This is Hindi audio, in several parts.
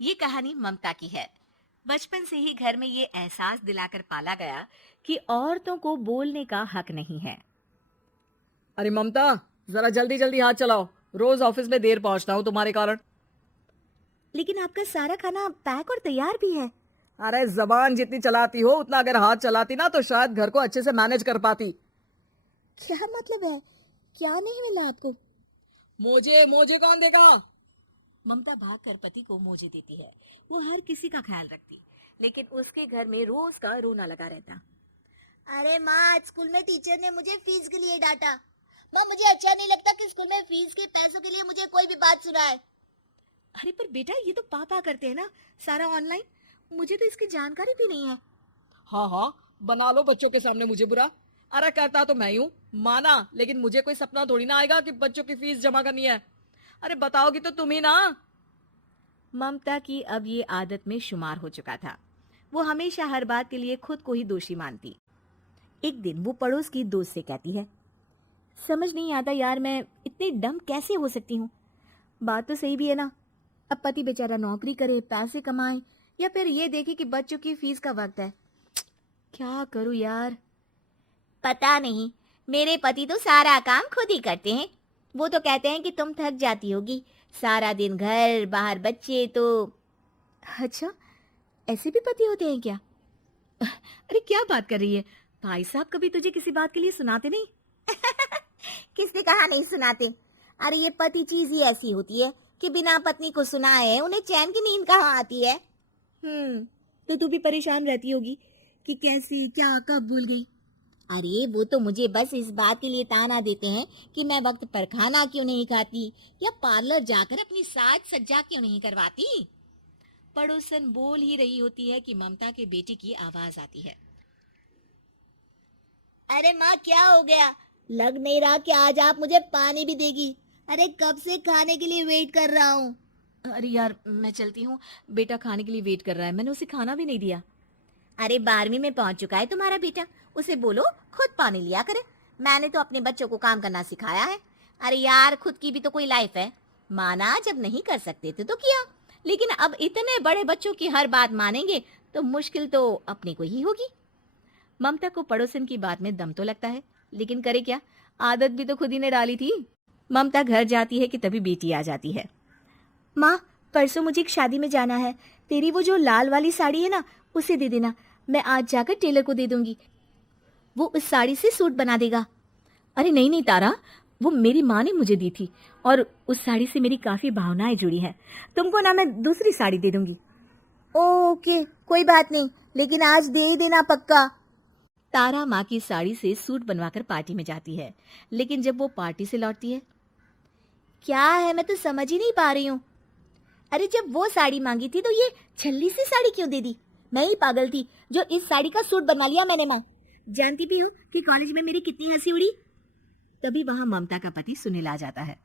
ये कहानी ममता की है। बचपन से ही घर में ये एहसास दिलाकर पाला गया कि औरतों को बोलने का हक नहीं है। अरे ममता, जरा जल्दी जल्दी हाथ चलाओ। रोज ऑफिस में देर पहुंचता हूँ तुम्हारे कारण। लेकिन आपका सारा खाना पैक और तैयार भी है। अरे जबान जितनी चलाती हो उतना अगर हाथ चलाती ना तो शायद घर को अच्छे से मैनेज कर पाती। क्या मतलब है? क्या नहीं मिला आपको? मुझे मुझे कौन देगा? ममता भागकर पति को मोजे देती है। वो हर किसी का ख्याल रखती, लेकिन उसके घर में रोज का रोना लगा रहता। अरे माँ, आज स्कूल में टीचर ने मुझे फीस के लिए डांटा। माँ, मुझे अच्छा नहीं लगता कि स्कूल में फीस के पैसों के लिए मुझे कोई भी बात सुनाए। अरे पर बेटा, ये तो पापा करते हैं ना, सारा ऑनलाइन। मुझे तो इसकी जानकारी भी नहीं है। हाँ हाँ, बना लो बच्चों के सामने मुझे बुरा। अरे करता तो मैं ही हूँ, माना, लेकिन मुझे कोई सपना थोड़ी ना आएगा कि बच्चों की फीस जमा करनी है। अरे बताओगी तो तुम ही ना। ममता की अब ये आदत में शुमार हो चुका था। वो हमेशा हर बात के लिए खुद को ही दोषी मानती। एक दिन वो पड़ोस की दोस्त से कहती है, समझ नहीं आता यार, मैं इतनी डम कैसे हो सकती हूँ। बात तो सही भी है ना। अब पति बेचारा नौकरी करे, पैसे कमाए, या फिर ये देखे कि बच्चों की फीस का वक्त है। क्या करूँ यार। पता नहीं, मेरे पति तो सारा काम खुद ही करते हैं। वो तो कहते हैं कि तुम थक जाती होगी, सारा दिन घर बाहर बच्चे तो। अच्छा, ऐसे भी पति होते हैं क्या? अरे क्या बात कर रही है? भाई साहब कभी तुझे किसी बात के लिए सुनाते नहीं? किसने कहा नहीं सुनाते? अरे ये पति चीज ही ऐसी होती है कि बिना पत्नी को सुनाए उन्हें चैन की नींद कहाँ आती है। तो तू भी परेशान रहती होगी कि कैसे, क्या, कब भूल गई। अरे वो तो मुझे बस इस बात के लिए ताना देते हैं कि मैं वक्त पर खाना क्यों नहीं खाती या पार्लर जाकर अपनी साज सज्जा क्यों नहीं करवाती। पड़ोसन बोल ही रही होती है कि ममता के बेटे की आवाज आती है। अरे माँ, क्या हो गया? लग नहीं रहा कि आज आप मुझे पानी भी देगी। अरे कब से खाने के लिए वेट कर रहा हूँ। अरे यार, मैं चलती हूँ। बेटा खाने के लिए वेट कर रहा है, मैंने उसे खाना भी नहीं दिया। अरे 12वीं में पहुंच चुका है तुम्हारा बेटा, उसे बोलो खुद पानी लिया करे। मैंने तो अपने बच्चों को काम करना सिखाया है। अरे यार, खुद की भी तो कोई लाइफ है। माना जब नहीं कर सकते थे तो किया, लेकिन अब इतने बड़े बच्चों की हर बात मानेंगे तो मुश्किल तो अपने को ही होगी। ममता को पड़ोसन की बात में दम तो लगता है, लेकिन करे क्या, आदत भी तो खुद ही ने डाली थी। ममता घर जाती है कि तभी बेटी आ जाती है। माँ, परसों मुझे एक शादी में जाना है। तेरी वो जो लाल वाली साड़ी है ना, उसे दे देना। मैं आज जाकर टेलर को दे दूंगी, वो उस साड़ी से सूट बना देगा। अरे नहीं नहीं तारा, वो मेरी माँ ने मुझे दी थी और उस साड़ी से मेरी काफी भावनाएं जुड़ी हैं। तुमको ना मैं दूसरी साड़ी दे दूंगी। ओके, कोई बात नहीं, लेकिन आज दे ही देना पक्का। तारा माँ की साड़ी से सूट बनवाकर पार्टी में जाती है, लेकिन जब वो पार्टी से लौटती है, क्या है, मैं तो समझ ही नहीं पा रही हूँ। अरे जब वो साड़ी मांगी थी तो ये छल्ली सी साड़ी क्यों दे दी? मैं ही पागल थी जो इस साड़ी का सूट बनवा लिया मैंने। माँ, जानती भी हूँ कि कॉलेज में मेरी कितनी हंसी उड़ी। तभी वहां ममता का पति सुनील आ जाता है।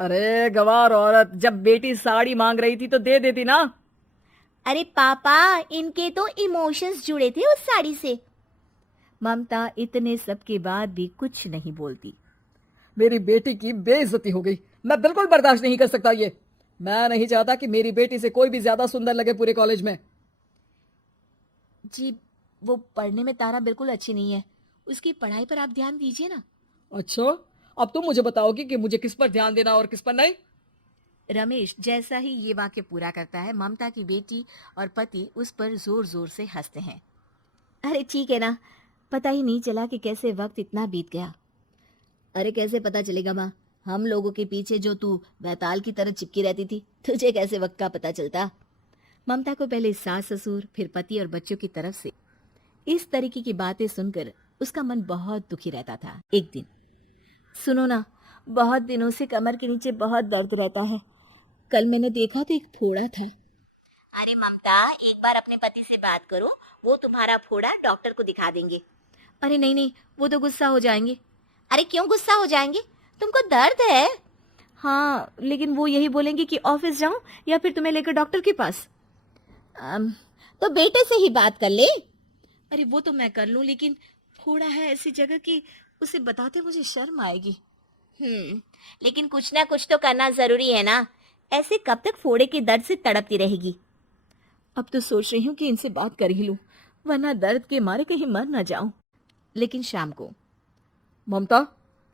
अरे गवार औरत, जब बेटी साड़ी मांग रही थी तो दे देती ना। अरे पापा, इनके तो इमोशंस जुड़े थे उस साड़ी से। ममता इतने सब के बाद भी कुछ नहीं बोलती। मेरी बेटी की बेइज्जती हो गई, मैं बिल्कुल बर्दाश्त नहीं कर सकता ये। मैं नहीं चाहता कि मेरी बेटी से कोई भी ज्यादा सुंदर लगे पूरे कॉलेज में। जी, वो पढ़ने में तारा बिल्कुल अच्छी नहीं है, उसकी पढ़ाई पर आप ध्यान दीजिए ना। अच्छा, अब तुम मुझे बताओगी कि मुझे किस पर ध्यान देना और किस पर नहीं। रमेश जैसा ही ये वाक्य पूरा करता है, ममता की बेटी और पति उस पर जोर जोर से हंसते हैं। अरे ठीक है ना, पता ही नहीं चला कि कैसे वक्त इतना बीत गया। अरे कैसे पता चलेगा माँ, हम लोगों के पीछे जो तू बैताल की तरह चिपकी रहती थी, तुझे कैसे वक्त का पता चलता। ममता को पहले सास ससुर, फिर पति और बच्चों की तरफ से इस तरीके की बातें सुनकर उसका मन बहुत दुखी रहता था। एक दिन, सुनो ना, बहुत दिनों से कमर के नीचे बहुत दर्द रहता है। कल मैंने देखा तो एक फोड़ा था। अरे ममता, एक बार अपने पति से बात करो, वो तुम्हारा फोड़ा डॉक्टर को दिखा देंगे। अरे नहीं नहीं, वो तो गुस्सा हो जाएंगे। अरे क्यों गुस्सा हो जाएंगे? तुमको दर्द है? हाँ, लेकिन वो यही बोलेंगे कि ऑफिस जाऊं या फिर तुम्हें लेकर डॉक्टर के पास। तो बेटे से ही बात कर ले। अरे वो तो मैं कर लूं, लेकिन फोड़ा है ऐसी जगह कि उसे बताते मुझे शर्म आएगी। लेकिन कुछ ना कुछ तो करना जरूरी है ना। ऐसे कब तक फोड़े के दर्द से तड़पती रहेगी? अब तो सोच रही हूँ कि इनसे बात कर ही लूं, वरना दर्द के मारे कहीं मर ना जाऊं। लेकिन शाम को, ममता,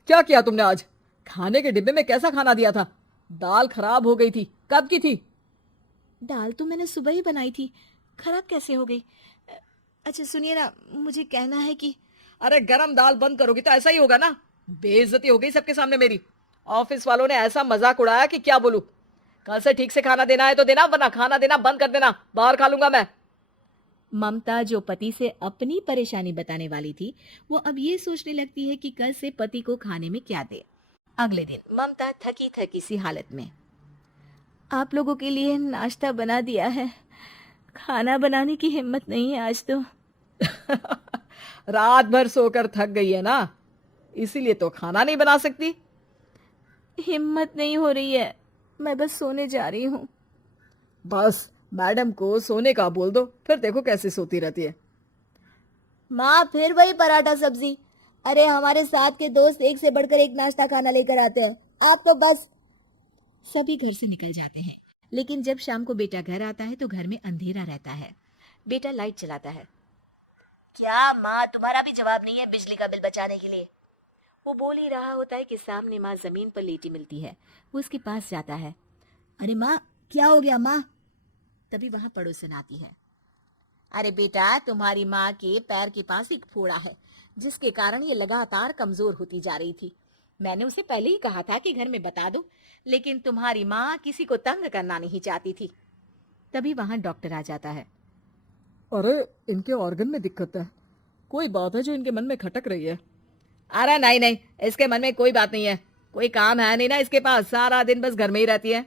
क्या किया तुमने आज? खाने के डिब्बे में कैसा खाना दिया था? दाल खराब हो गई थी। कब की थी? दाल तो मैंने सुबह ही बनाई थी, खराब कैसे हो गई? अच्छा सुनिए ना, मुझे कहना है कि अरे गरम दाल बंद करोगी तो ऐसा ही होगा ना। बेइज्जती हो गई सबके सामने मेरी। ऑफिस वालों ने ऐसा मजाक उड़ाया कि क्या बोलूं। कल से ठीक से खाना देना है तो देना, वरना खाना देना बंद कर देना। बाहर खा लूंगा मैं। ममता जो पति से अपनी परेशानी बताने वाली थी, वो अब ये सोचने लगती है कि कल से पति को खाने में क्या दे। अगले दिन ममता थकी थकी सी हालत में, आप लोगों के लिए नाश्ता बना दिया है, खाना बनाने की हिम्मत नहीं है आज तो। रात भर सोकर थक गई है ना, इसीलिए तो खाना नहीं बना सकती। हिम्मत नहीं हो रही है, मैं बस सोने जा रही हूँ। बस मैडम को सोने का बोल दो, फिर देखो कैसे सोती रहती है। माँ फिर वही पराठा सब्जी। अरे हमारे साथ के दोस्त एक से बढ़कर एक नाश्ता खाना लेकर आते हैं, आप तो बस। सभी घर से निकल जाते हैं, लेकिन जब शाम को बेटा घर आता है तो घर में अंधेरा रहता है। बेटा लाइट चलाता है। क्या माँ, तुम्हारा भी जवाब नहीं है बिजली का बिल बचाने के लिए? वो बोल ही रहा होता है कि सामने माँ जमीन पर लेटी मिलती है। वो उसके पास जाता है। अरे माँ, क्या हो गया माँ? तभी वहां पड़ोसन आती है। अरे बेटा, तुम्हारी माँ के पैर के पास एक फोड़ा है, जिसके कारण ये लगातार कमजोर होती जा रही थी। मैंने उसे पहले ही कहा था कि घर में बता दो, लेकिन तुम्हारी माँ किसी को तंग करना नहीं चाहती थी। तभी वहां डॉक्टर आ जाता है। अरे इनके ऑर्गन में दिक्कत है, कोई बात है जो इनके मन में खटक रही है। अरे नहीं नहीं, इसके मन में कोई बात नहीं है। कोई काम है नहीं ना इसके पास, सारा दिन बस घर में ही रहती है।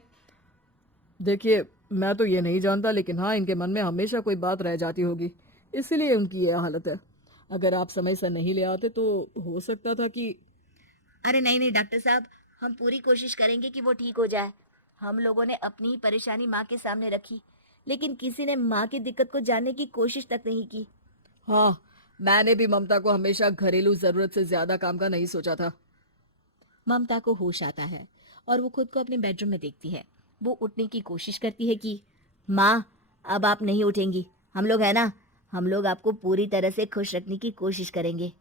देखिए मैं तो ये नहीं जानता, लेकिन हाँ इनके मन में हमेशा कोई बात रह जाती होगी, इसीलिए उनकी ये हालत है। अगर आप समय से नहीं ले आते तो हो सकता था कि। अरे नहीं नहीं डॉक्टर साहब, हम पूरी कोशिश करेंगे कि वो ठीक हो जाए। हम लोगों ने अपनी ही परेशानी माँ के सामने रखी, लेकिन किसी ने माँ की दिक्कत को जानने की कोशिश तक नहीं की। हाँ, मैंने भी ममता को हमेशा घरेलू जरूरत से ज्यादा काम का नहीं सोचा था। ममता को होश आता है और वो खुद को अपने बेडरूम में देखती है। वो उठने की कोशिश करती है कि माँ, अब आप नहीं उठेंगी। हम लोग है ना, हम लोग आपको पूरी तरह से खुश रखने की कोशिश करेंगे।